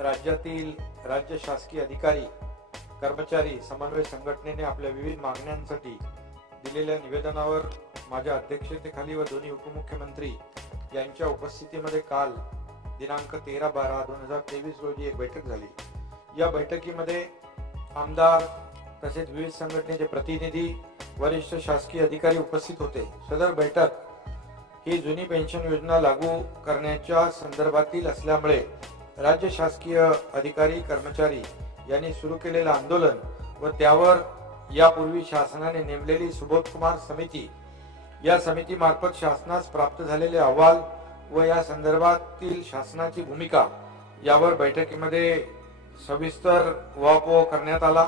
राज्यातील राज्य शासकीय अधिकारी कर्मचारी समन्वय संघटनेने आपल्या विविध मागण्यांसाठी दिलेल्या निवेदनावर माझ्या अध्यक्षतेखाली व दोन्ही उपमुख्यमंत्री यांच्या उपस्थितीमध्ये काल दिनांक 13/12/2023 रोजी एक बैठक झाली। या बैठकीमध्ये आमदार तसेच विविध संघटनेचे प्रतिनिधी वरिष्ठ शासकीय अधिकारी उपस्थित होते। सदर बैठक ही जुनी पेन्शन योजना लागू करण्याच्या संदर्भातील असल्यामुळे राज्य शासकीय अधिकारी कर्मचारी यांनी सुरू केलेले आंदोलन व त्यावर यापूर्वी शासनाने नेमलेली सुबोध कुमार समिती या समितीमार्फत शासनास प्राप्त झालेले अहवाल व या संदर्भातील शासनाची भूमिका यावर बैठकीमध्ये सविस्तर उहापोह करण्यात आला।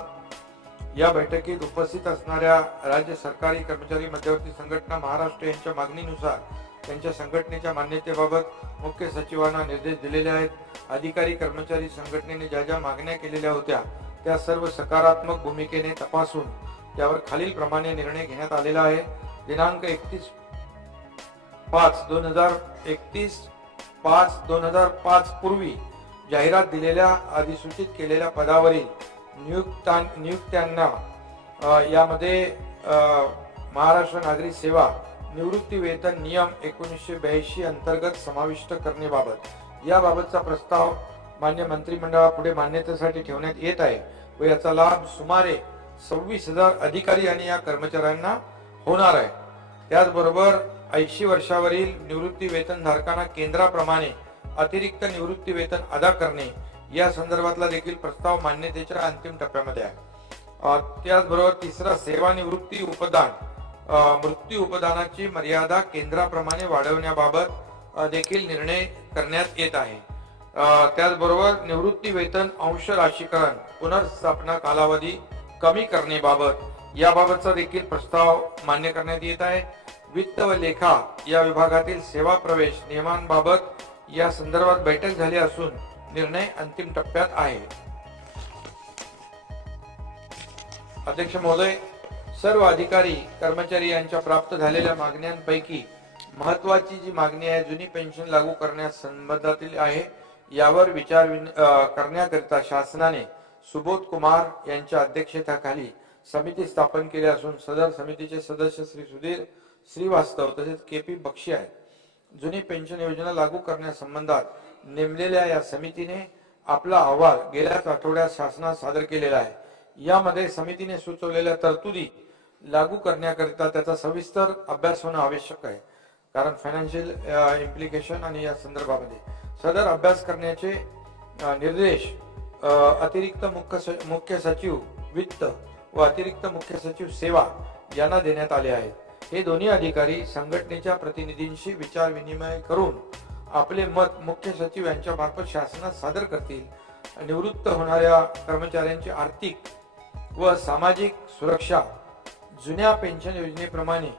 या बैठकीत उपस्थित असणाऱ्या राज्य सरकारी कर्मचारी मध्यवर्ती संघटना महाराष्ट्र यांच्या मागणीनुसार त्यांच्या संघटनेच्या मान्यतेबाबत मुख्य सचिवांना निर्देश दिलेले आहेत। अधिकारी कर्मचारी संघटनेने ज्या ज्या मागण्या केलेल्या होत्या त्या सर्व सकारात्मक भूमिकेने तपासून त्यावर खालील प्रमाणे निर्णय घेण्यात आलेला आहे। दिनांक 31/5/2005 पूर्वी जाहिरात दिलेल्या अधिसूचित केलेल्या पदावरील नियुक्त्यांना यामध्ये महाराष्ट्र नागरी सेवा निवृत्ती वेतन नियम 1982 अंतर्गत समाविष्ट करण्याबाबत याबाबतचा प्रस्ताव मान्य मंत्रिमंडळापुढे मान्यतेसाठी ठेवण्यात येत आहे व याचा लाभ सुमारे 26,000 अधिकारी आणि या कर्मचाऱ्यांना होणार आहे। त्याचबरोबर 80 वर्षावरील निवृत्ती वेतन धारकांना केंद्राप्रमाणे अतिरिक्त निवृत्ती वेतन अदा करणे या संदर्भातला देखील प्रस्ताव मान्यतेच्या अंतिम टप्प्यामध्ये आहे। त्याचबरोबर तिसरा सेवानिवृत्ती उपदान मृत्यू उपदानाची मर्यादा केंद्राप्रमाणे वाढवण्याबाबत देखील निर्णय करण्यात येत आहे। त्याचबरोबर निवृत्ती वेतन अंश राशीकरण पुनर्स्थापना कालावधी कमी करण्याबाबत याबाबतचा देखील प्रस्ताव मान्य करण्यात येत आहे। वित्त व लेखा या विभागातील सेवा प्रवेश नियमांबाबत या संदर्भात बैठक झाली असून निर्णय अंतिम टप्प्यात आहे। अध्यक्ष महोदय, सर्व अधिकारी कर्मचारी यांच्या प्राप्त झालेल्या मागण्यांपैकी महत्वाची जी मागणी आहे जुनी पेन्शन लागू करण्यास संबंधातील आहे यावर विचार करण्याकरिता शासनाने सुबोध कुमार यांच्या अध्यक्षतेखाली समिती स्थापन केली असून सदर समितीचे सदस्य श्री सुधीर श्रीवास्तव तसेच केपी बक्षी आहेत। जुनी पेन्शन योजना लागू करण्यासंबंधात नेमलेल्या या समितीने आपला अहवाल गेल्याच आठवड्यात शासनात सादर केलेला आहे। यामध्ये समितीने सुचवलेल्या तरतुदी लागू करण्याकरिता त्याचा सविस्तर अभ्यास होणे आवश्यक आहे, कारण फायनान्शियल इम्प्लिकेशन आणि या संदर्भामध्ये सदर अभ्यास करण्याचे निर्देश अतिरिक्त मुख्य सचिव वित्त व अतिरिक्त मुख्य सचिव सेवा यांना देण्यात आले आहेत। हे दोन्ही अधिकारी संघटनेच्या प्रतिनिधींशी विचार विनिमय करून आपले मत मुख्य सचिव यांच्या मार्फत शासनात सादर करतील। निवृत्त होणाऱ्या कर्मचाऱ्यांची आर्थिक व सामाजिक सुरक्षा जुन्या पेन्शन योजनेप्रमाणे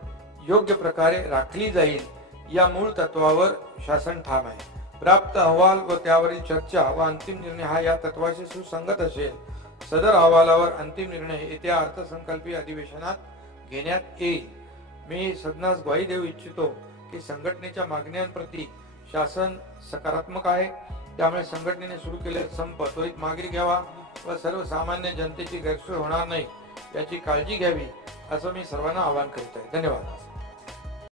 योग्य प्रकारे राखली जाईल या मूळ तत्वावर शासन ठाम आहे। प्राप्त अहवाल व त्यावरील चर्चा व अंतिम निर्णय हा या तत्वाशी सुसंगत असेल। सदर अहवालावर अंतिम निर्णय येत्या अर्थसंकल्पीय अधिवेशनात घेण्यात येईल। मी सदनास ग्वाही देऊ इच्छितो की संघटनेच्या मागण्यांप्रती शासन सकारात्मक आहे, त्यामुळे संघटनेने सुरू केलेला संप त्वरित मागे घ्यावा व सर्वसामान्य जनतेची गैरसोय होणार नाही याची काळजी घ्यावी असं मी सर्वांना आवाहन करीत आहे। धन्यवाद।